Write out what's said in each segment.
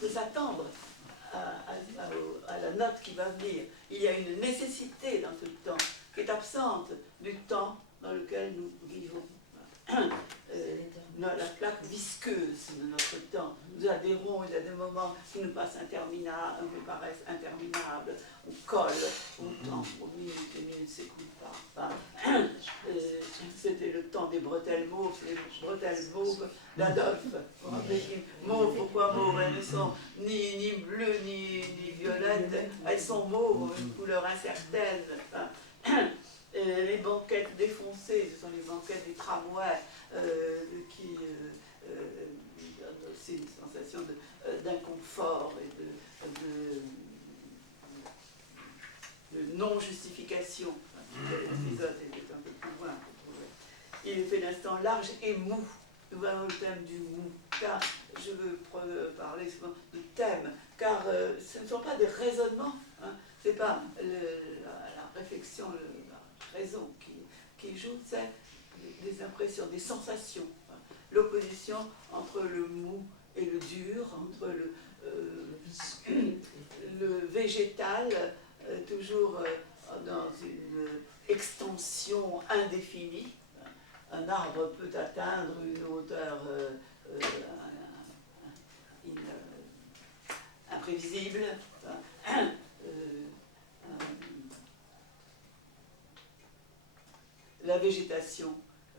de s'attendre à la note qui va venir. Il y a une nécessité dans ce temps qui est absente du temps dans lequel nous vivons. La plaque visqueuse de notre temps. Nous adhérons, il y a des moments qui nous paraissent interminables. On colle au temps, aux minutes, les minutes ne s'écoulent pas. C'était le temps des bretelles mauves, les bretelles mauves d'Adolphe. Vous vous rappelez, mauves, pourquoi mauves? Elles ne sont ni bleues ni violettes, elles sont mauves, une couleur incertaine. Les banquettes défoncées, ce sont les banquettes des tramways qui donnent aussi une sensation d'inconfort et de non-justification. L'épisode est un peu plus loin. Il est fait d'instant large et mou. Nous allons au thème du mou, car je veux parler souvent de thème, car ce ne sont pas des raisonnements, hein, ce n'est pas la réflexion, la raison qui joue, c'est des impressions, des sensations. Hein. L'opposition entre le mou et le dur, entre le végétal, toujours dans une extension indéfinie. Un arbre peut atteindre une hauteur imprévisible. La végétation,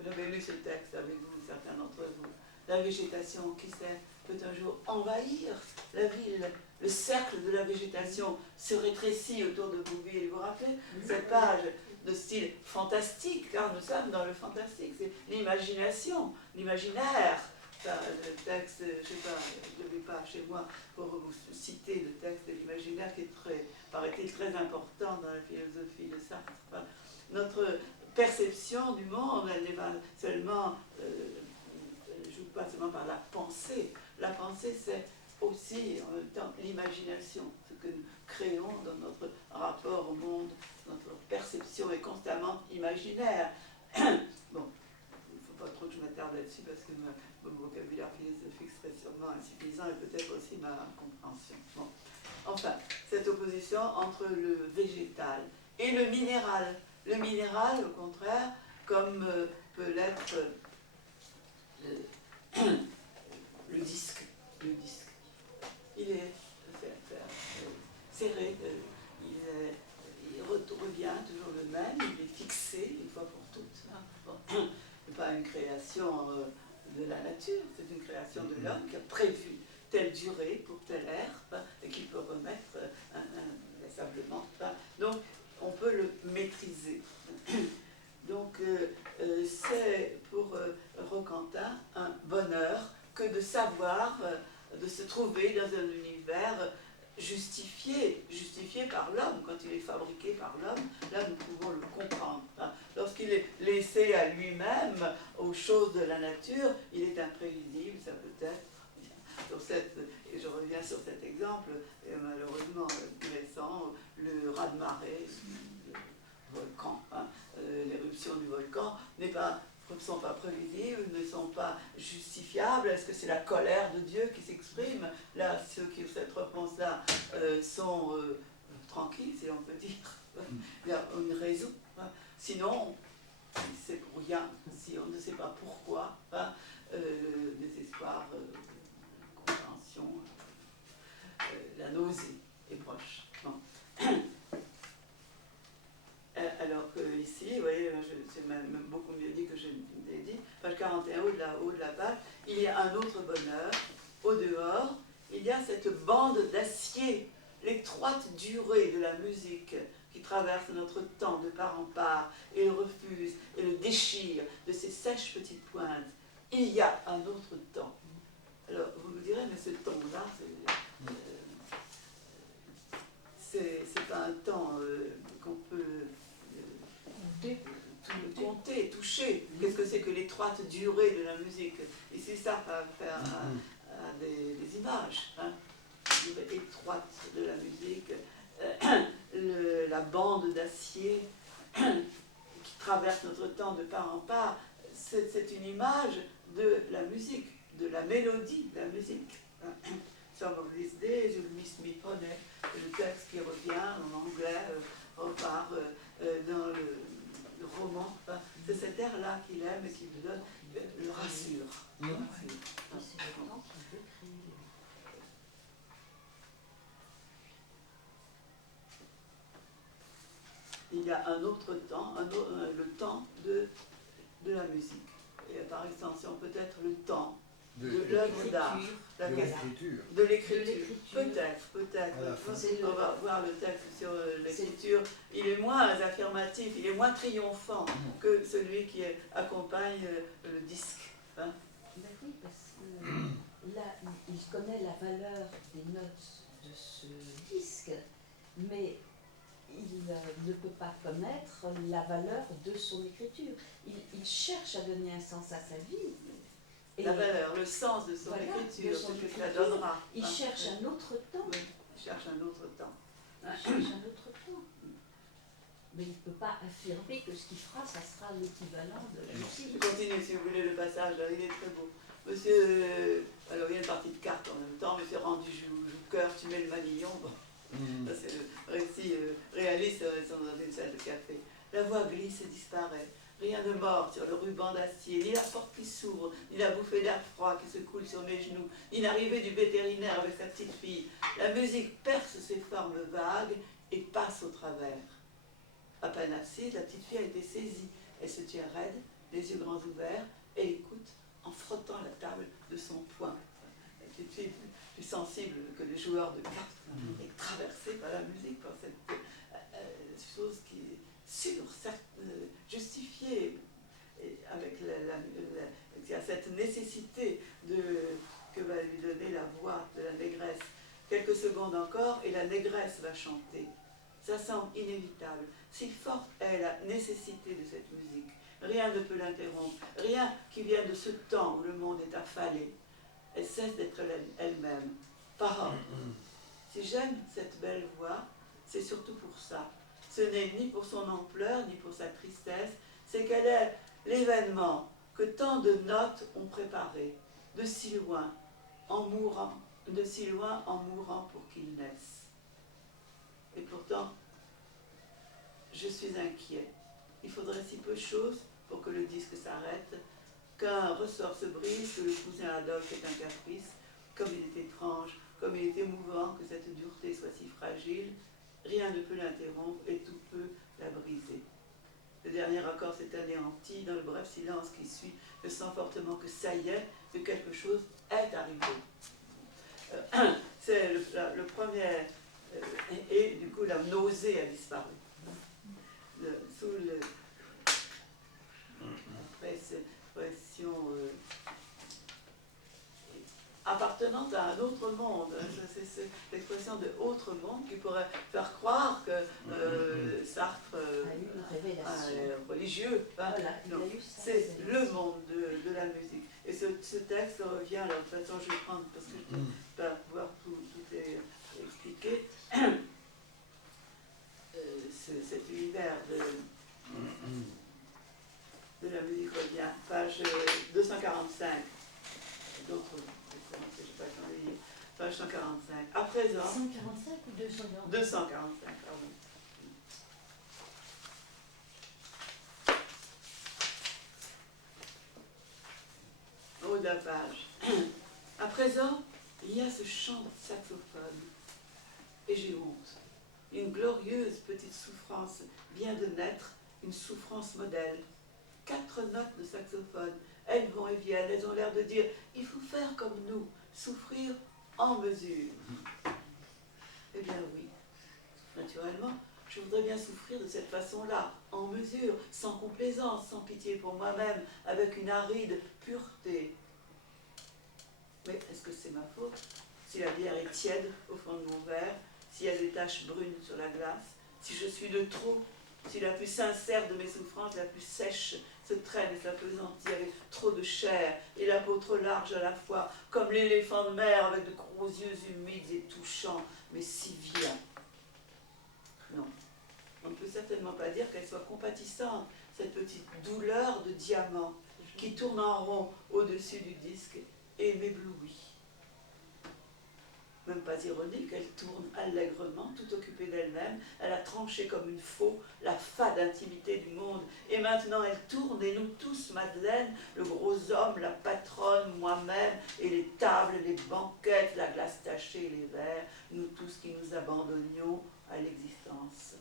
j'avais lu ce texte avec vous, certains d'entre vous, la végétation qui peut un jour envahir la ville. Le cercle de la végétation se rétrécit autour de Bouville. Vous vous rappelez cette page de style fantastique, car nous sommes dans le fantastique, c'est l'imagination, l'imaginaire. Le texte, je ne sais pas, je ne l'ai pas chez moi pour vous citer le texte de l'imaginaire qui est paraît-il, très important dans la philosophie de Sartre. Enfin, notre perception du monde, elle n'est pas seulement, joue pas seulement par la pensée. La pensée, c'est aussi en même temps l'imagination, ce que nous créons dans notre rapport au monde. Notre perception est constamment imaginaire. Bon, il ne faut pas trop que je m'attarde là-dessus parce que mon vocabulaire philosophique serait sûrement insuffisant et peut-être aussi ma compréhension. Bon. Enfin, cette opposition entre le végétal et le minéral. Le minéral, au contraire, comme peut l'être le disque. Le disque. Il est serré, il revient toujours le même, il est fixé une fois pour toutes. Hein. Bon. Ce n'est pas une création de la nature, c'est une création de l'homme qui a prévu telle durée pour telle herbe et qui peut remettre inlassablement. Donc, on peut le maîtriser. Donc, c'est pour Roquentin un bonheur que de savoir, de se trouver dans un univers justifié par l'homme. Quand il est fabriqué par l'homme, là nous pouvons le comprendre. Hein. Lorsqu'il est laissé à lui-même, aux choses de la nature, il est imprévisible, ça peut être. Et je reviens sur cet exemple, malheureusement récent, le raz-de-marée du volcan, hein, l'éruption du volcan ne sont pas prévisibles, ne sont pas justifiables. Est-ce que c'est la colère de Dieu qui s'exprime? Là, ceux qui ont cette réponse-là sont tranquilles, si on peut dire. Il y a une raison. Hein. Sinon, c'est pour rien. Si on ne sait pas pourquoi, hein, le désespoir, la compréhension, la nausée est proche. Bon. Alors qu'ici, vous voyez, c'est même beaucoup mieux dit que je l'ai dit, page 41, haut de la page, il y a un autre bonheur. Au dehors, il y a cette bande d'acier, l'étroite durée de la musique qui traverse notre temps de part en part et le refuse et le déchire de ses sèches petites pointes. Il y a un autre temps. Alors, vous me direz, mais ce temps-là, c'est pas un temps qu'on peut compter, toucher. Qu'est-ce que c'est que l'étroite durée de la musique? Ici, ça va faire des images. Hein. La durée étroite de la musique, la bande d'acier qui traverse notre temps de part en part, c'est une image de la musique, de la mélodie de la musique. Some of these là qu'il aime et qui lui donne, le rassure. Mm. C'est le temps qui veut créer. Il y a un autre temps, le temps de la musique. Et par extension, peut-être le temps de l'œuvre d'art. De l'écriture. De l'écriture. Peut-être. À la fin. On va voir le texte sur l'écriture. Il est moins affirmatif, il est moins triomphant que celui qui accompagne le disque. Hein? Ben oui, parce que là, il connaît la valeur des notes de ce disque, mais il ne peut pas connaître la valeur de son écriture. Il cherche à donner un sens à sa vie. Et la valeur, le sens de son écriture, ce que ça donnera. Il cherche un autre temps. Oui, il cherche un autre temps. Il cherche un autre temps. Mais il ne peut pas affirmer que ce qu'il fera, ça sera l'équivalent de la musique. Je continue, si vous voulez, le passage, là, il est très beau. Monsieur, alors il y a une partie de cartes en même temps, monsieur Rendu joue cœur, tu mets le manillon. Bon. Ça, c'est le récit réaliste dans une salle de café. La voix glisse et disparaît. Rien de mort sur le ruban d'acier, ni la porte qui s'ouvre, ni la bouffée d'air froid qui se coule sur mes genoux, ni l'arrivée du vétérinaire avec sa petite fille. La musique perce ses formes vagues et passe au travers. À peine assise, la petite fille a été saisie. Elle se tient raide, les yeux grands ouverts, et écoute en frottant la table de son poing. La petite fille plus sensible que les joueurs de cartes, est traversée par la musique, par cette chose qui est sûre, justifiée, et avec il y a cette nécessité que va lui donner la voix de la négresse. Quelques secondes encore, et la négresse va chanter. Ça semble inévitable. Si forte est la nécessité de cette musique. Rien ne peut l'interrompre. Rien qui vienne de ce temps où le monde est affalé. Elle cesse d'être elle-même. Parole. Si j'aime cette belle voix, c'est surtout pour ça. Ce n'est ni pour son ampleur, ni pour sa tristesse. C'est qu'elle est l'événement que tant de notes ont préparé, de si loin, en mourant pour qu'il naisse. Et pourtant, je suis inquiet. Il faudrait si peu de choses pour que le disque s'arrête, qu'un ressort se brise, que le cousin Adolphe est un caprice, comme il est étrange, comme il est émouvant, que cette dureté soit si fragile, rien ne peut l'interrompre et tout peut la briser. Le dernier accord s'est anéanti, dans le bref silence qui suit, je sens fortement que ça y est, que quelque chose est arrivé. C'est le premier, et du coup la nausée a disparu. Sous cette pression appartenant à un autre monde, c'est l'expression de autre monde qui pourrait faire croire que Sartre religieux, hein, voilà, c'est le monde de la musique. Et ce texte revient, alors de toute façon je vais prendre, parce que je ne peux pas pouvoir tout expliquer, cet univers de la musique revient, page 245, d'autres, je n'ai pas le temps de lire, page 145. À présent, 145 ou 245 245, pardon. Au haut de la page. À présent, il y a ce chant de saxophone, et j'ai honte. Une glorieuse petite souffrance vient de naître, une souffrance modèle. 4 notes de saxophone, elles vont et viennent, elles ont l'air de dire « il faut faire comme nous, souffrir en mesure ». Eh bien oui, naturellement, je voudrais bien souffrir de cette façon-là, en mesure, sans complaisance, sans pitié pour moi-même, avec une aride pureté. Mais est-ce que c'est ma faute si la bière est tiède au fond de mon verre, s'il y a des taches brunes sur la glace, si je suis de trop, si la plus sincère de mes souffrances, la plus sèche, se traîne et s'appesantit avec trop de chair et la peau trop large à la fois, comme l'éléphant de mer avec de gros yeux humides et touchants, mais si vilains. Non, on ne peut certainement pas dire qu'elle soit compatissante, cette petite douleur de diamant qui tourne en rond au-dessus du disque et m'éblouit. même pas ironique, elle tourne allègrement, tout occupée d'elle-même, elle a tranché comme une faux la fade intimité du monde, et maintenant elle tourne, et nous tous, Madeleine, le gros homme, la patronne, moi-même, et les tables, les banquettes, la glace tachée, les verres, nous tous qui nous abandonnions à l'existence.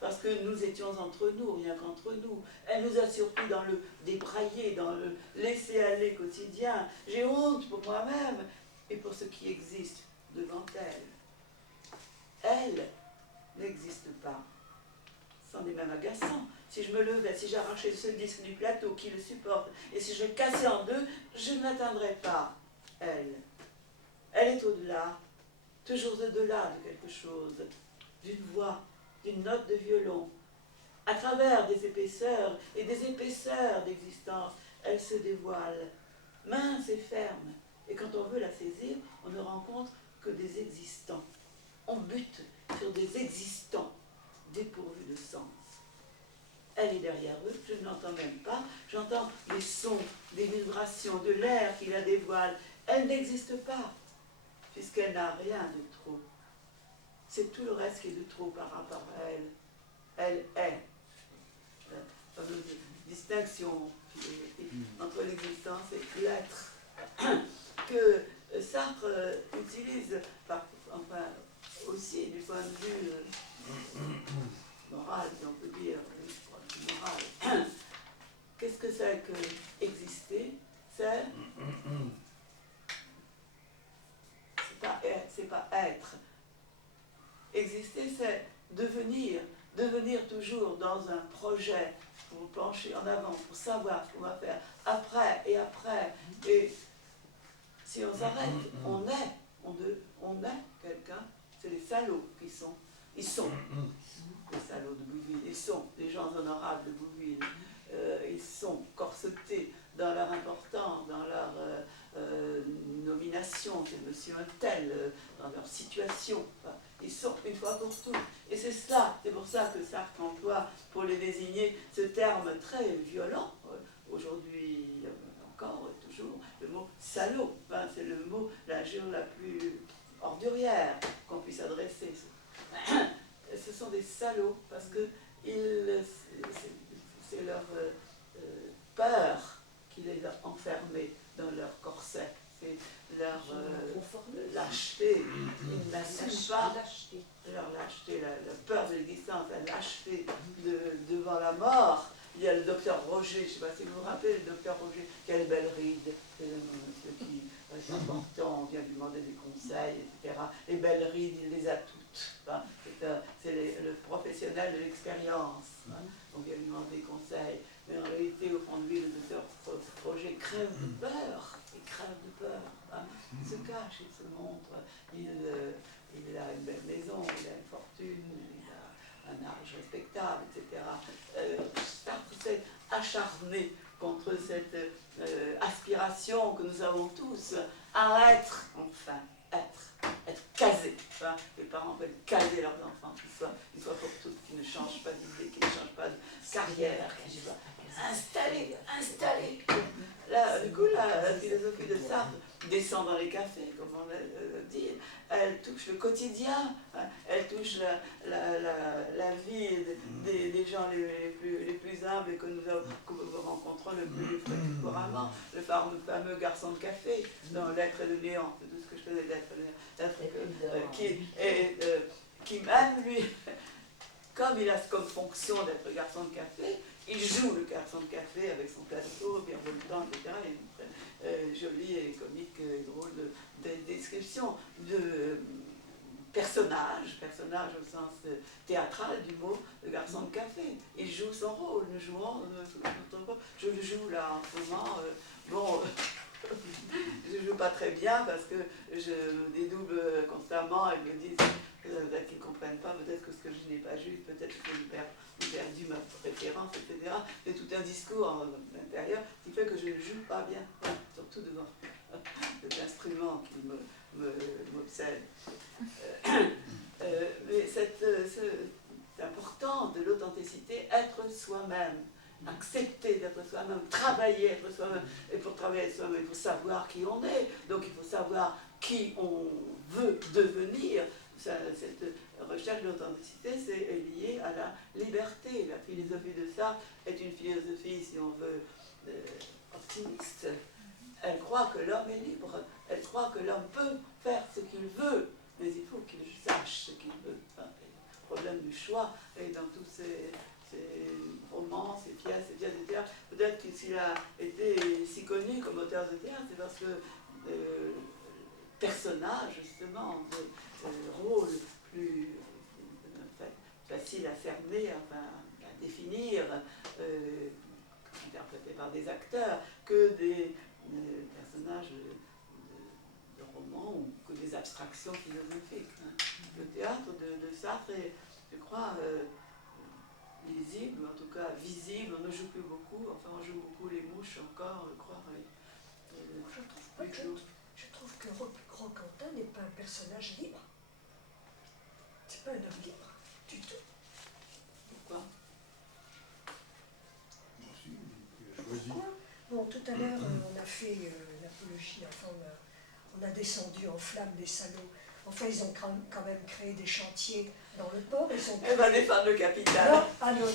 Parce que nous étions entre nous, rien qu'entre nous. Elle nous a surpris dans le débraillé, dans le laisser-aller quotidien. J'ai honte pour moi-même et pour ce qui existe devant elle. Elle n'existe pas. C'en est même agaçant. Si je me levais, si j'arrachais ce disque du plateau qui le supporte, et si je le cassais en deux, je ne l'atteindrais pas, elle. Elle est au-delà, toujours au-delà de quelque chose, d'une voix, d'une note de violon. À travers des épaisseurs et des épaisseurs d'existence, elle se dévoile, mince et ferme. Et quand on veut la saisir, on ne rencontre que des existants. On bute sur des existants dépourvus de sens. Elle est derrière eux, je ne l'entends même pas. J'entends les sons, des vibrations, de l'air qui la dévoile. Elle n'existe pas, puisqu'elle n'a rien de trop. C'est tout le reste qui est de trop par rapport à elle. Elle est. La fameuse distinction entre l'existence et l'être que Sartre utilise, enfin aussi du point de vue moral, si on peut dire, moral. Qu'est-ce que c'est que exister? C'est pas être. Exister, c'est devenir toujours dans un projet pour pencher en avant, pour savoir ce qu'on va faire après et après. Et si on s'arrête, on est quelqu'un. C'est les salauds qui sont. Ils sont les salauds de Bouville. Ils sont les gens honorables de Bouville. Ils sont corsetés dans leur importance, dans leur nomination, c'est monsieur un tel, dans leur situation. Enfin, ils sont une fois pour toutes. Et c'est cela, c'est pour ça que Sartre emploie pour les désigner ce terme très violent. Aujourd'hui encore, toujours, le mot salaud. Enfin, c'est le mot, l'injure la plus ordurière qu'on puisse adresser. Ce sont des salauds parce que c'est leur peur qui les a enfermés dans leur corset. C'est leur lâcheté. Ils n'assument pas leur lâcheté, la peur de l'existence, la lâcheté devant la mort. Il y a le docteur Roger, je ne sais pas si vous vous rappelez, le docteur Roger, quelle belle ride, c'est un monsieur qui est important, on vient lui demander des conseils, etc. Les belles rides, il les a toutes. Enfin, c'est le professionnel de l'expérience. Hein. On vient lui demander des conseils. Mais en réalité, au fond de lui, le docteur Roger crève de peur. Il crève de peur. Hein. Il se cache, il se montre. Il a une belle maison, il a une fortune, il a un âge respectable, etc. Sartre s'est acharné contre cette aspiration que nous avons tous à être, enfin, être casés. Enfin, les parents veulent caser leurs enfants, qu'ils soient une fois pour toutes, qui ne changent pas d'idée, qui ne changent pas de carrière, qui soient installés. Là, du coup, la philosophie de Sartre descend dans les cafés, comme on dit. Elle touche le quotidien, hein, elle touche la vie des gens les plus humbles que nous rencontrons le plus couramment. Le fameux garçon de café dans L'être et le néant, c'est tout ce que je connais qui même lui, comme il a comme fonction d'être garçon de café, il joue le garçon de café avec son plateau, virevoltant, etc. Il y a une très jolie et comique et drôle de description de personnage au sens théâtral du mot de garçon de café. Il joue son rôle, je le joue là en ce moment. Je ne joue pas très bien parce que je me dédouble constamment et me disent peut-être qu'ils ne comprennent pas, peut-être que ce que je dis n'est pas juste, peut-être que j'ai perdu ma référence, etc. C'est tout un discours à l'intérieur qui fait que je ne joue pas bien, surtout devant cet instrument qui m'obsède. Mais c'est important de l'authenticité, être soi-même. Accepter d'être soi-même, travailler être soi-même. Et pour travailler être soi-même, il faut savoir qui on est. Donc il faut savoir qui on veut devenir. Cette recherche d'authenticité, c'est lié à la liberté. La philosophie de Sartre est une philosophie, si on veut, optimiste. Elle croit que l'homme est libre, elle croit que l'homme peut faire ce qu'il veut, mais il faut qu'il sache ce qu'il veut. Enfin, le problème du choix est dans tous ces romans, ces pièces de théâtre. Peut-être que s'il a été si connu comme auteur de théâtre, c'est parce que personnage, justement, de rôle plus facile à cerner, enfin, à définir, interprété par des acteurs, que des personnages de romans ou que des abstractions philosophiques. Le théâtre de Sartre est, je crois, lisible, en tout cas visible. On ne joue plus beaucoup, enfin on joue beaucoup les mouches encore, je crois. Je trouve que Roquentin n'est pas un personnage libre. C'est pas un homme libre du tout. Pourquoi? Pourquoi? Bon, tout à l'heure, on a fait l'apologie, enfin, on a descendu en flammes des salauds. Enfin, ils ont quand même créé des chantiers dans le port. Elle va défendre le capital. Non, ah non.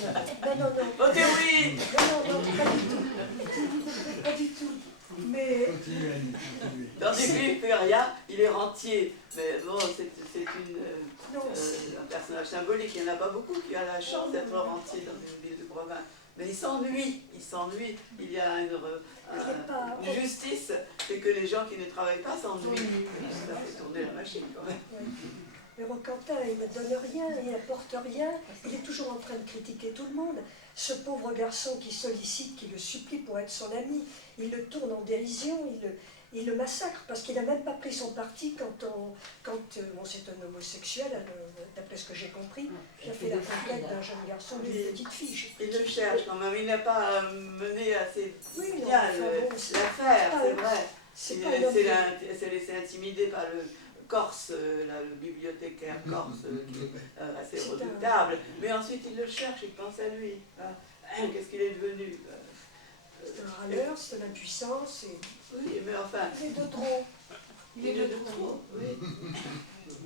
Votez oui! Non, pas du tout. Pas du tout. Mais... Dans Victoria, il est rentier. Mais bon, c'est un personnage symbolique. Il n'y en a pas beaucoup qui a la chance d'être rentier dans une ville de province. Mais il s'ennuie. Il y a une justice, c'est que les gens qui ne travaillent pas s'ennuient. Ça fait tourner la machine quand même. Oui. Mais Roquentin, il ne donne rien, il n'apporte rien, il est toujours en train de critiquer tout le monde. Ce pauvre garçon qui sollicite, qui le supplie pour être son ami, il le tourne en dérision, il le massacre, parce qu'il n'a même pas pris son parti quand c'est un homosexuel, d'après ce que j'ai compris, qui a fait la conquête d'un jeune garçon d'une petite fille. Il le cherche quand même, il n'a pas mené assez bien l'affaire, c'est vrai. Il s'est laissé intimider par le Corse, le bibliothécaire corse, qui est assez redoutable. Mais ensuite il le cherche, il pense à lui. Qu'est-ce qu'il est devenu? C'est un râleur, c'est de l'impuissance. Oui, mais enfin... Il est de trop. Il est de trop, oui.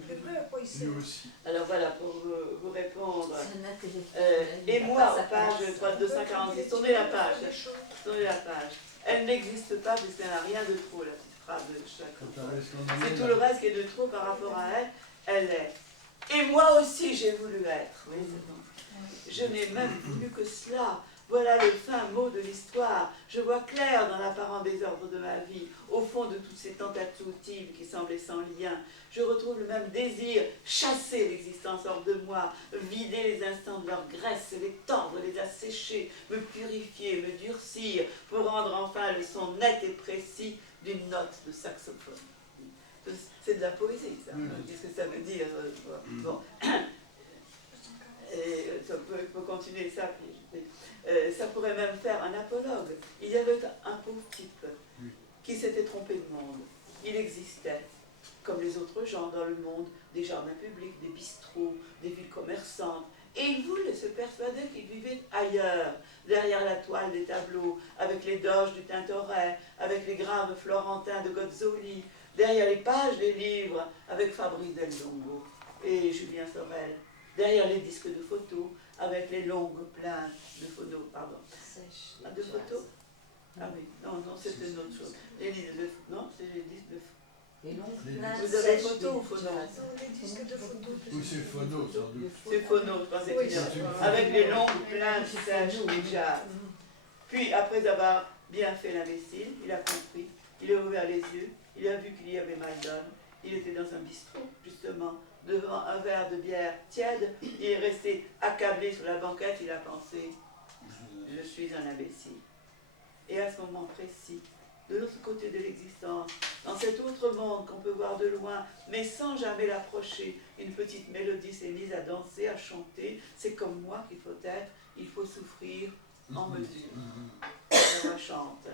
C'est vrai, à quoi il sert. Alors voilà, pour vous répondre. Et moi, page 246, tournez la page. Elle n'existe pas puisqu'elle n'a rien de trop, la petite phrase de chaque. C'est tout le reste qui est de trop par rapport à elle, elle est. Et moi aussi j'ai voulu être. Oui, je n'ai même voulu que cela. Voilà le fin mot de l'histoire. Je vois clair dans l'apparent désordre de ma vie, au fond de toutes ces tentatives qui semblaient sans lien. Je retrouve le même désir, chasser l'existence hors de moi, vider les instants de leur graisse, les tordre, les assécher, me purifier, me durcir, pour rendre enfin le son net et précis d'une note de saxophone. C'est de la poésie, ça. Qu'est-ce que ça veut dire? Bon. Et ça peut continuer ça. Ça pourrait même faire un apologue. Il y avait un pauvre type qui s'était trompé de monde. Il existait, comme les autres gens dans le monde, des jardins publics, des bistrots, des villes commerçantes. Et il voulait se persuader qu'il vivait ailleurs, derrière la toile des tableaux, avec les doges du Tintoret, avec les graves florentins de Gozzoli, derrière les pages des livres, avec Fabrice Del Dongo et Julien Sorel, derrière les disques de photos, avec les longues plaintes de photos, pardon. De photos? Ah oui, non, c'est une autre chose. Les livres de non, c'est les disques de photos. Vous avez photos ou phonos? Les disques de photos. Ou c'est phono, sans doute. C'est phonos, je pense que c'est bien. Avec les longues plaintes sèches déjà. Puis, après avoir bien fait l'imbécile, il a compris, il a ouvert les yeux, il a vu qu'il y avait mal donne. Il était dans un bistrot, justement, devant un verre de bière tiède. Il est resté accablé sur la banquette, il a pensé, je suis un imbécile. Et à ce moment précis, de l'autre côté de l'existence, dans cet autre monde qu'on peut voir de loin, mais sans jamais l'approcher, une petite mélodie s'est mise à danser, à chanter. C'est comme moi qu'il faut être, il faut souffrir en mesure. La voix chante.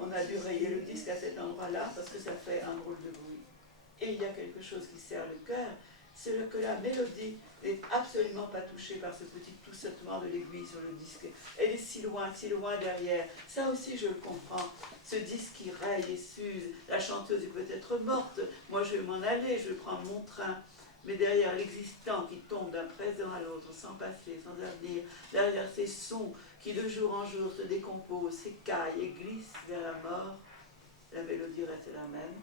On a dû rayer le disque à cet endroit-là parce que ça fait un drôle de bruit. Et il y a quelque chose qui serre le cœur, c'est que la mélodie n'est absolument pas touchée par ce petit toussotement de l'aiguille sur le disque. Elle est si loin derrière. Ça aussi, je le comprends. Ce disque qui raye et s'use, la chanteuse est peut-être morte. Moi, je vais m'en aller, je vais prendre mon train. Mais derrière l'existant qui tombe d'un présent à l'autre, sans passé, sans avenir, derrière ces sons qui de jour en jour se décomposent, s'écaillent et glissent vers la mort, la mélodie reste la même,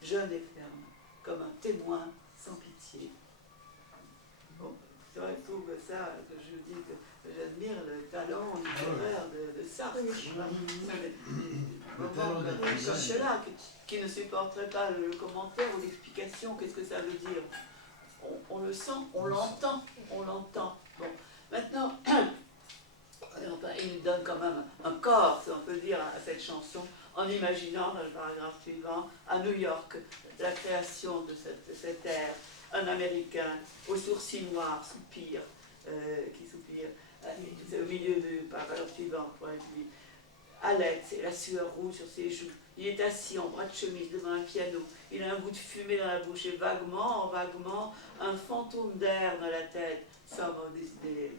jeune et ferme, comme un témoin sans pitié. Bon, je trouve ça, que je dis que j'admire le talent littéraire de Sartre. Comme cela, qui ne supporterait pas le commentaire ou l'explication, qu'est-ce que ça veut dire? On le sent, on l'entend. Bon, maintenant, il donne quand même un corps, si on peut dire, à cette chanson, en imaginant, dans le paragraphe suivant, à New York, la création de cet air, un Américain aux sourcils noirs soupire, qui soupire, c'est au milieu du paragraphe suivant, à l'aide, c'est la sueur rouge sur ses joues. Il est assis en bras de chemise devant un piano. Il a un bout de fumée dans la bouche et vaguement, un fantôme d'air dans la tête. Some of these days.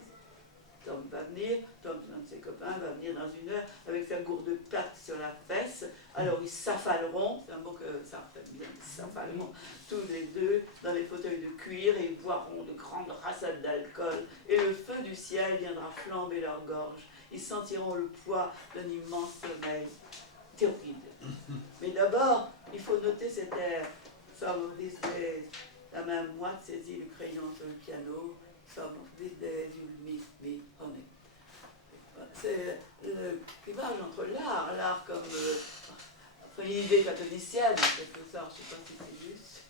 Tom va venir, Tom, un de ses copains, va venir dans une heure avec sa gourde plate sur la fesse. Alors ils s'affaleront, c'est un mot que ça fait bien, ils s'affaleront tous les deux dans les fauteuils de cuir et ils boiront de grandes rassades d'alcool. Et le feu du ciel viendra flamber leur gorge. Ils sentiront le poids d'un immense sommeil terrible. Mais d'abord, il faut noter cet air. Some of these days. La main moite saisit le crayon sur le piano. Some of these days you'll meet me, honey. C'est le clivage entre l'art comme une idée catholiциenne, en quelque sorte, je ne sais pas si c'est juste.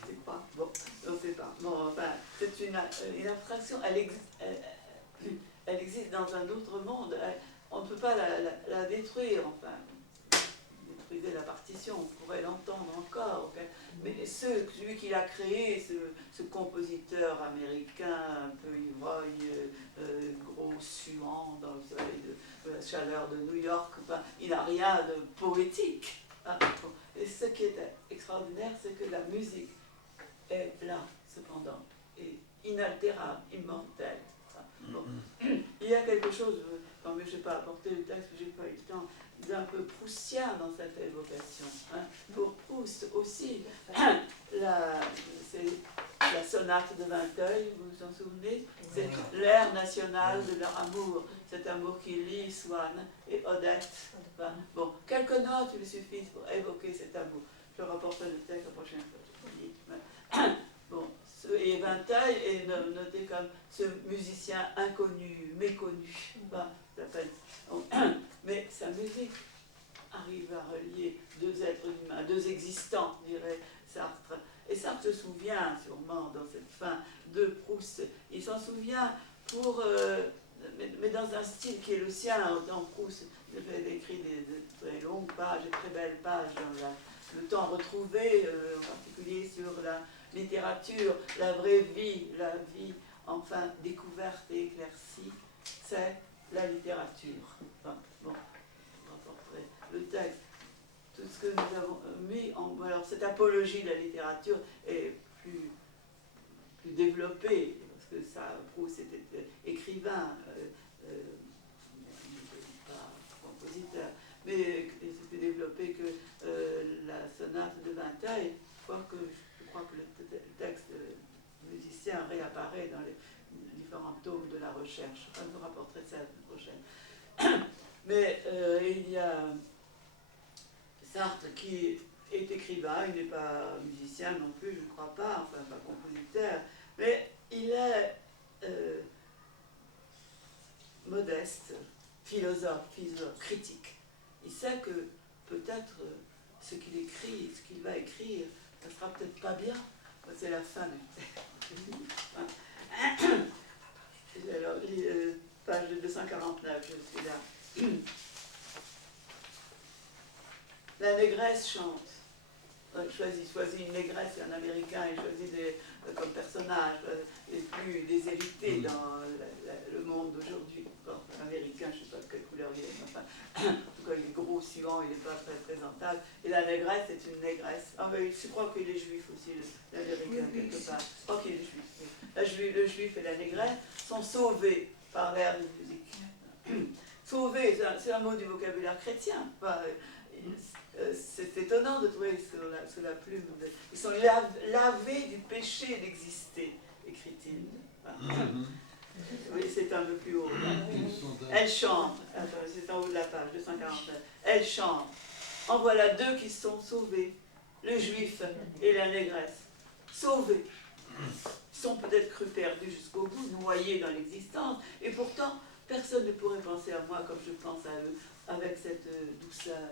Je ne sais pas. Bon, on ne sait pas. Bon, enfin, c'est une abstraction, elle existe dans un autre monde. On ne peut pas la détruire, enfin. Détruisez la partition, on pourrait l'entendre encore. Okay? Mais celui qui l'a créé, ce compositeur américain, un peu ivrogne, gros, suant, dans le soleil de la chaleur de New York, enfin, il n'a rien de poétique. Hein? Et ce qui est extraordinaire, c'est que la musique est là, cependant, et inaltérable, immortelle. Bon. Il y a quelque chose, je n'ai pas apporté le texte, je n'ai pas eu le temps, d'un peu proustien dans cette évocation. Hein. Pour Proust aussi, c'est la sonate de Vinteuil, vous vous en souvenez? C'est l'air national de leur amour, cet amour qui lie Swann et Odette. Enfin, bon, quelques notes lui suffisent pour évoquer cet amour. Je rapporterai le texte la prochaine fois. Bon, et Vinteuil est noté comme ce musicien inconnu, méconnu. Enfin, mais sa musique arrive à relier deux êtres humains, deux existants, dirait Sartre. Et Sartre se souvient sûrement dans cette fin de Proust. Il s'en souvient mais dans un style qui est le sien. Dans Proust, il avait écrit de très longues pages, de très belles pages dans le temps retrouvé, en particulier sur la littérature, la vraie vie, la vie enfin découverte et éclaircie, c'est la littérature. Enfin, bon, je rapporterai le texte. Tout ce que nous avons mis en... Alors, cette apologie de la littérature est plus développée, parce que ça, Proust était écrivain, pas compositeur, mais c'est plus développé que la sonate de Vinteuil, quoique je crois que le texte musicien réapparaît dans les différents tomes de la recherche. Je vous rapporterai ça la semaine prochaine. Mais il y a Sartre qui est écrivain, il n'est pas musicien non plus, je ne crois pas, enfin pas compositeur, mais il est modeste, philosophe, critique. Il sait que peut-être ce qu'il écrit, ce qu'il va écrire, ça ne sera peut-être pas bien, c'est la fin du texte. Alors, page 249, je suis là. La négresse chante. Choisit une négresse et un américain et choisit comme personnage les plus déshérités dans le monde d'aujourd'hui. Bon, l'américain, je ne sais pas de quelle couleur il est, enfin, en tout cas quand il est gros, suant, il n'est pas très présentable. Et la négresse est une négresse. Ah oui, je crois qu'il est juif aussi, l'américain, quelque part. Je crois qu'il est juif. Oui. Le juif et la négresse sont sauvés par l'air de musique. Sauvés, c'est un mot du vocabulaire chrétien. Enfin, c'est étonnant de trouver sur la plume. Ils sont lavés du péché d'exister, écrit-il. Voilà. Oui, c'est un peu plus haut. Elle chante, c'est en haut de la page, 249. Elle chante. En voilà deux qui sont sauvés, le juif et la négresse. Sauvés. Ils sont peut-être crus perdus jusqu'au bout, noyés dans l'existence, et pourtant, personne ne pourrait penser à moi comme je pense à eux, avec cette douceur.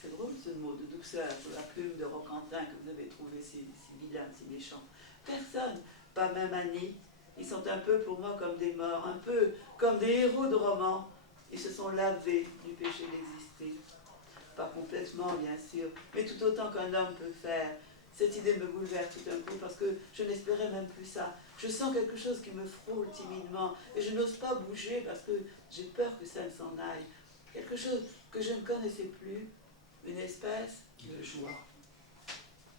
C'est drôle ce mot de douceur sur la plume de Roquentin que vous avez trouvé si vilain, si méchant. Personne, pas même Annie. Ils sont un peu pour moi comme des morts, un peu comme des héros de romans. Ils se sont lavés du péché d'exister. Pas complètement, bien sûr, mais tout autant qu'un homme peut faire. Cette idée me bouleverse tout d'un coup parce que je n'espérais même plus ça. Je sens quelque chose qui me frôle timidement et je n'ose pas bouger parce que j'ai peur que ça ne s'en aille. Quelque chose que je ne connaissais plus, une espèce de joie.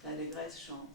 La négresse chante.